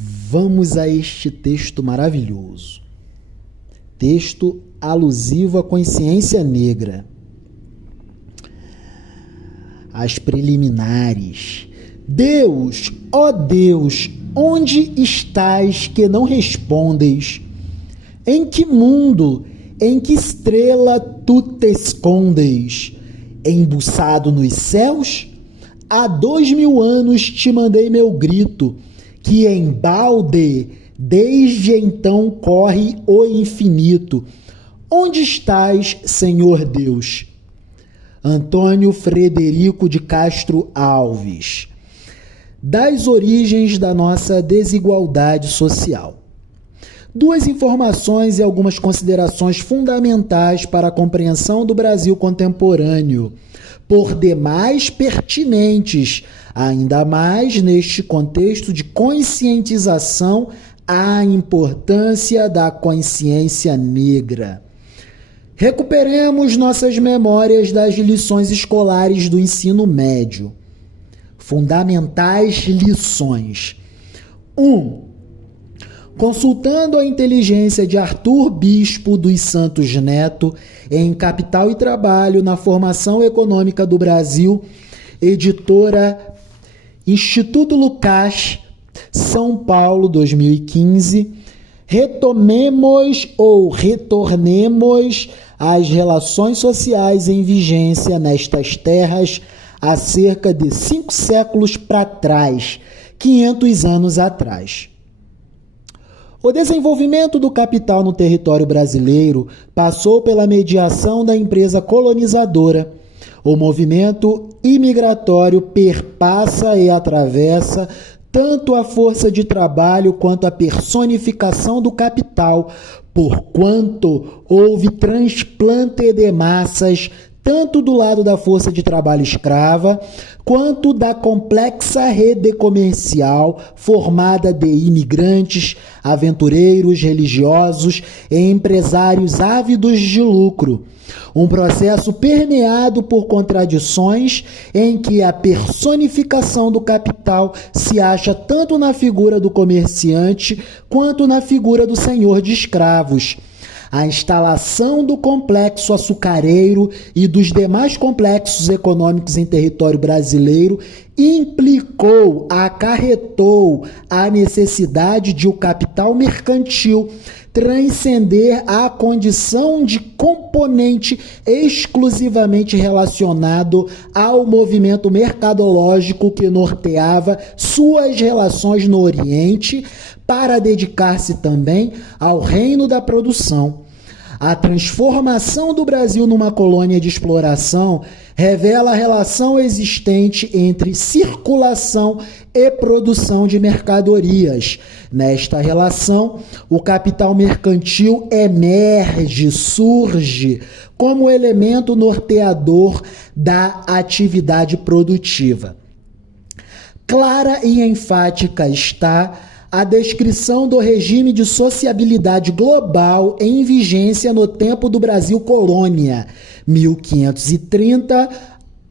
Vamos a este texto maravilhoso. Texto alusivo à consciência negra. As preliminares. Deus, ó Deus, onde estás que não respondes? Em que mundo, em que estrela tu te escondes? Embuçado nos céus? Há 2000 anos te mandei meu grito, que em balde desde então corre o infinito. Onde estás, Senhor Deus? Antônio Frederico de Castro Alves. Das origens da nossa desigualdade social. Duas informações e algumas considerações fundamentais para a compreensão do Brasil contemporâneo, por demais pertinentes, ainda mais neste contexto de conscientização à importância da consciência negra. Recuperemos nossas memórias das lições escolares do ensino médio. Fundamentais lições. 1. Consultando a inteligência de Arthur Bispo dos Santos Neto, em Capital e Trabalho na Formação Econômica do Brasil, editora Instituto Lucas, São Paulo, 2015, retornemos às relações sociais em vigência nestas terras há cerca de 5 séculos para trás, 500 anos atrás. O desenvolvimento do capital no território brasileiro passou pela mediação da empresa colonizadora. O movimento imigratório perpassa e atravessa tanto a força de trabalho quanto a personificação do capital, porquanto houve transplante de massas tanto do lado da força de trabalho escrava, quanto da complexa rede comercial formada de imigrantes, aventureiros, religiosos e empresários ávidos de lucro. Um processo permeado por contradições em que a personificação do capital se acha tanto na figura do comerciante quanto na figura do senhor de escravos. A instalação do complexo açucareiro e dos demais complexos econômicos em território brasileiro acarretou a necessidade de o capital mercantil transcender a condição de componente exclusivamente relacionado ao movimento mercadológico que norteava suas relações no Oriente, para dedicar-se também ao reino da produção. A transformação do Brasil numa colônia de exploração revela a relação existente entre circulação e produção de mercadorias. Nesta relação, o capital mercantil surge como elemento norteador da atividade produtiva. Clara e enfática está a descrição do regime de sociabilidade global em vigência no tempo do Brasil colônia, 1530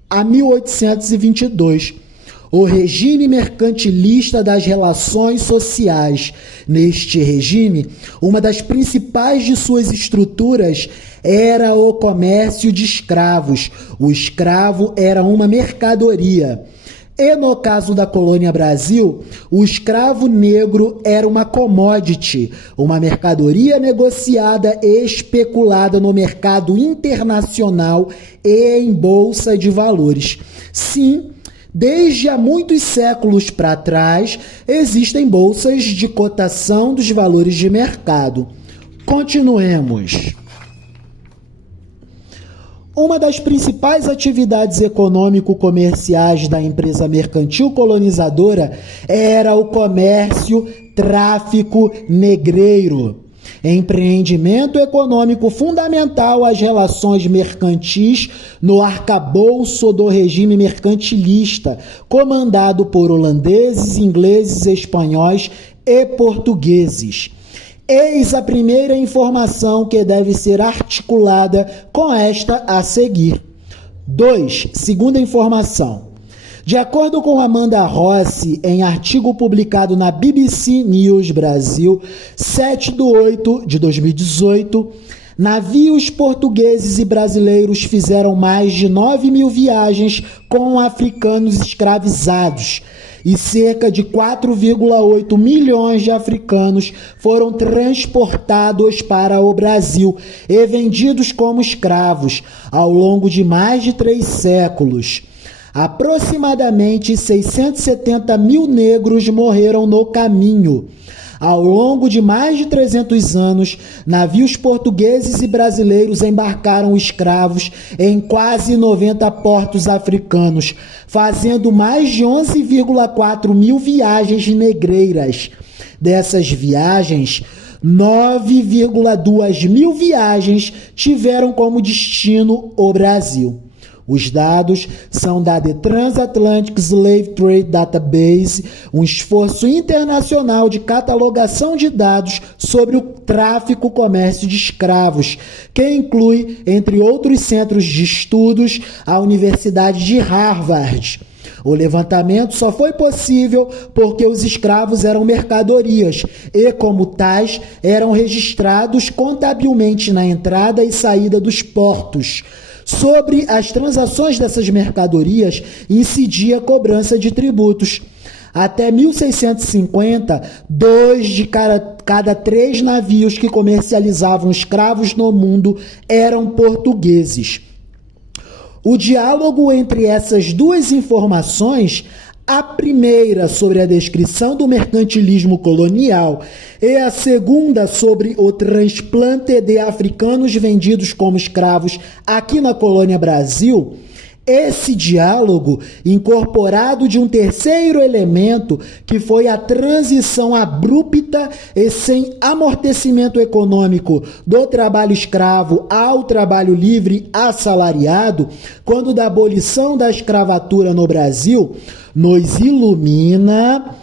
a 1822. O regime mercantilista das relações sociais. Neste regime, uma das principais de suas estruturas era o comércio de escravos. O escravo era uma mercadoria. E no caso da colônia Brasil, o escravo negro era uma commodity, uma mercadoria negociada e especulada no mercado internacional e em bolsa de valores. Sim, desde há muitos séculos para trás, existem bolsas de cotação dos valores de mercado. Continuemos. Uma das principais atividades econômico-comerciais da empresa mercantil colonizadora era o comércio tráfico negreiro, empreendimento econômico fundamental às relações mercantis no arcabouço do regime mercantilista, comandado por holandeses, ingleses, espanhóis e portugueses. Eis a primeira informação que deve ser articulada com esta a seguir. 2. Segunda informação. De acordo com Amanda Rossi, em artigo publicado na BBC News Brasil, 7/8/2018, navios portugueses e brasileiros fizeram mais de 9.000 viagens com africanos escravizados e cerca de 4,8 milhões de africanos foram transportados para o Brasil e vendidos como escravos ao longo de mais de 3 séculos. Aproximadamente 670 mil negros morreram no caminho. Ao longo de mais de 300 anos, navios portugueses e brasileiros embarcaram escravos em quase 90 portos africanos, fazendo mais de 11,4 mil viagens negreiras. Dessas viagens, 9,2 mil viagens tiveram como destino o Brasil. Os dados são da The Transatlantic Slave Trade Database, um esforço internacional de catalogação de dados sobre o tráfico e comércio de escravos, que inclui, entre outros centros de estudos, a Universidade de Harvard. O levantamento só foi possível porque os escravos eram mercadorias e, como tais, eram registrados contabilmente na entrada e saída dos portos. Sobre as transações dessas mercadorias, incidia a cobrança de tributos. Até 1650, 2 de cada 3 navios que comercializavam escravos no mundo eram portugueses. O diálogo entre essas duas informações, a primeira sobre a descrição do mercantilismo colonial e a segunda sobre o transplante de africanos vendidos como escravos aqui na colônia Brasil, esse diálogo, incorporado de um terceiro elemento, que foi a transição abrupta e sem amortecimento econômico do trabalho escravo ao trabalho livre assalariado, quando da abolição da escravatura no Brasil, nos ilumina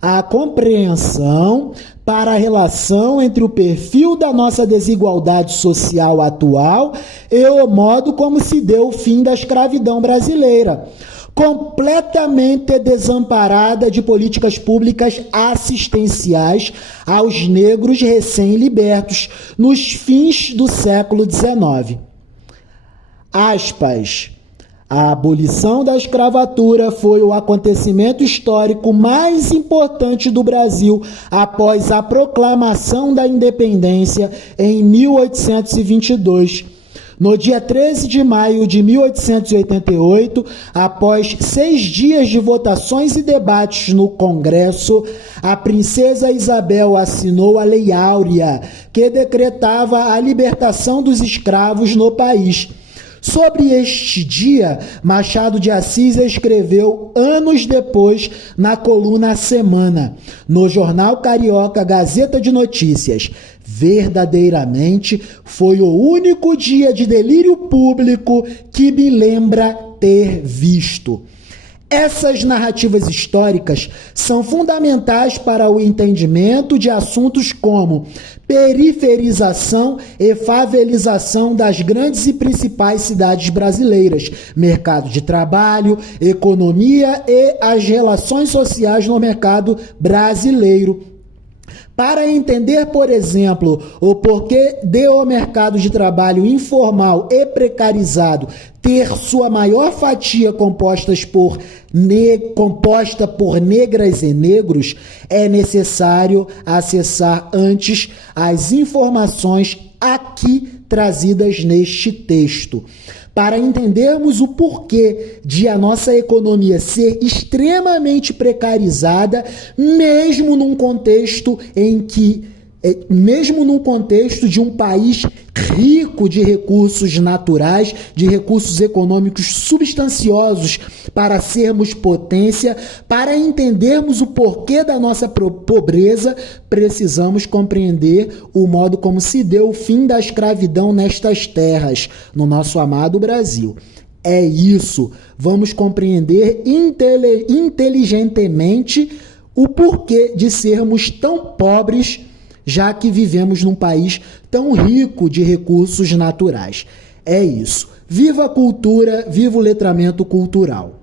a compreensão para a relação entre o perfil da nossa desigualdade social atual e o modo como se deu o fim da escravidão brasileira, completamente desamparada de políticas públicas assistenciais aos negros recém-libertos nos fins do século XIX. Aspas. A abolição da escravatura foi o acontecimento histórico mais importante do Brasil após a proclamação da independência em 1822. No dia 13 de maio de 1888, após 6 dias de votações e debates no Congresso, a princesa Isabel assinou a Lei Áurea, que decretava a libertação dos escravos no país. Sobre este dia, Machado de Assis escreveu anos depois na coluna A Semana, no jornal carioca Gazeta de Notícias: verdadeiramente foi o único dia de delírio público que me lembra ter visto. Essas narrativas históricas são fundamentais para o entendimento de assuntos como periferização e favelização das grandes e principais cidades brasileiras, mercado de trabalho, economia e as relações sociais no mercado brasileiro. Para entender, por exemplo, o porquê de o mercado de trabalho informal e precarizado ter sua maior fatia composta por negras e negros, é necessário acessar antes as informações aqui trazidas neste texto. Para entendermos o porquê de a nossa economia ser extremamente precarizada, mesmo num contexto de um país rico de recursos naturais, de recursos econômicos substanciosos para sermos potência, para entendermos o porquê da nossa pobreza, precisamos compreender o modo como se deu o fim da escravidão nestas terras, no nosso amado Brasil. É isso, vamos compreender inteligentemente o porquê de sermos tão pobres, já que vivemos num país tão rico de recursos naturais. É isso. Viva a cultura, viva o letramento cultural.